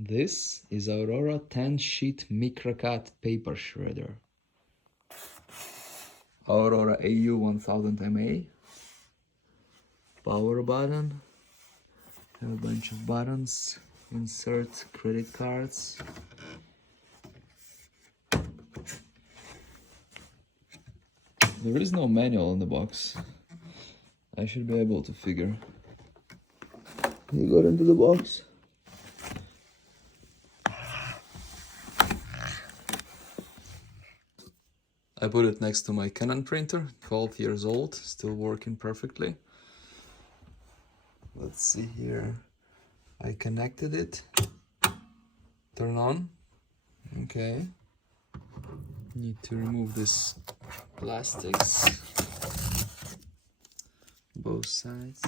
This is Aurora 10-sheet microcut paper shredder. Aurora AU1000MA. Power button. Have a bunch of buttons. Insert credit cards. There is no manual in the box. I should be able to figure. You got into the box. I put it next to my Canon printer, 12 years old, still working perfectly. Let's see here. I connected it. Turn on. Okay. Need to remove this plastics. Both sides.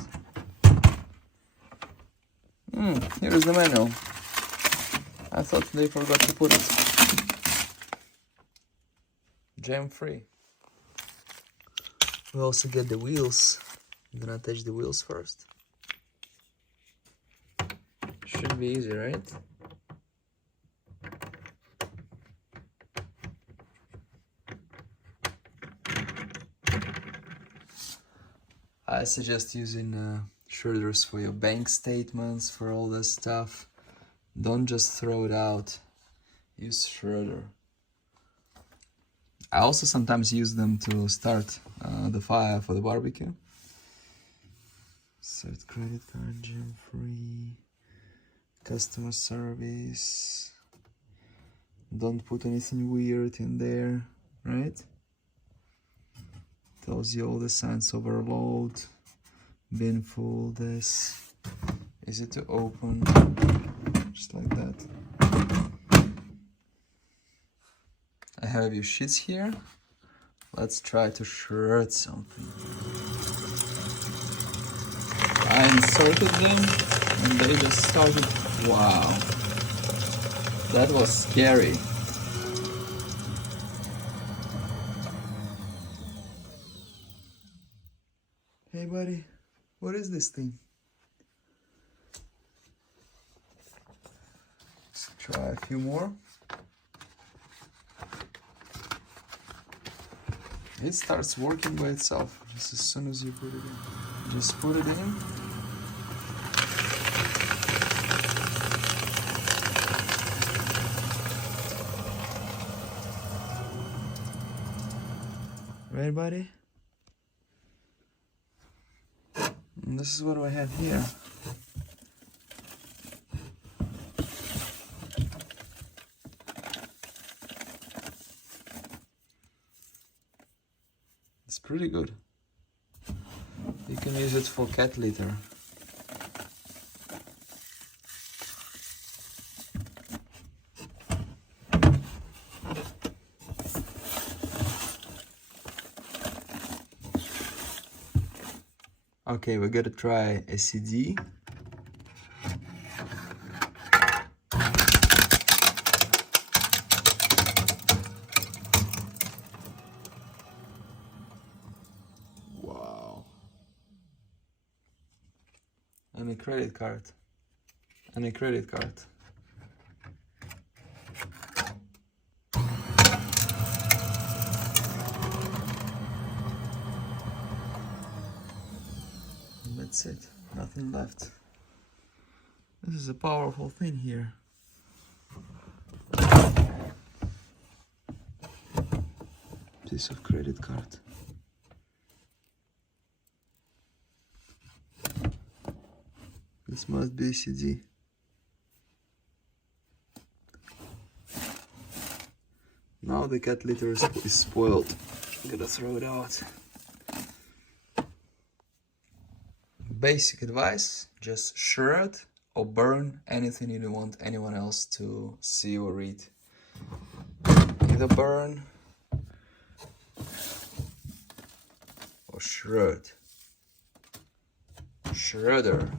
Here's the manual. I thought they forgot to put it. JamFree. We also get the wheels. I'm gonna attach the wheels first. Should be easy, right? I suggest using shredders for your bank statements, for all this stuff. Don't just throw it out. Use shredder. I also sometimes use them to start the fire for the barbecue. Set credit card, JamFree, customer service. Don't put anything weird in there, right? Tells you all the signs: overload, bin full, this. Easy to open, just like that. I have a few sheets here. Let's try to shred something. I inserted them and they just started. Wow, that was scary. Hey buddy, what is this thing? Let's try a few more. It starts working by itself just as soon as you put it in. Just put it in. Right, buddy? And this is what I have here. It's pretty good. You can use it for cat litter. Okay, we gotta try a CD. Wow. And a credit card. And a credit card. That's it, nothing left. This is a powerful thing here. Piece of credit card. This must be a CD. Now the cat litter is spoiled. I'm gonna throw it out. Basic advice: just shred or burn anything you don't want anyone else to see or read. Either burn or shred. Shredder.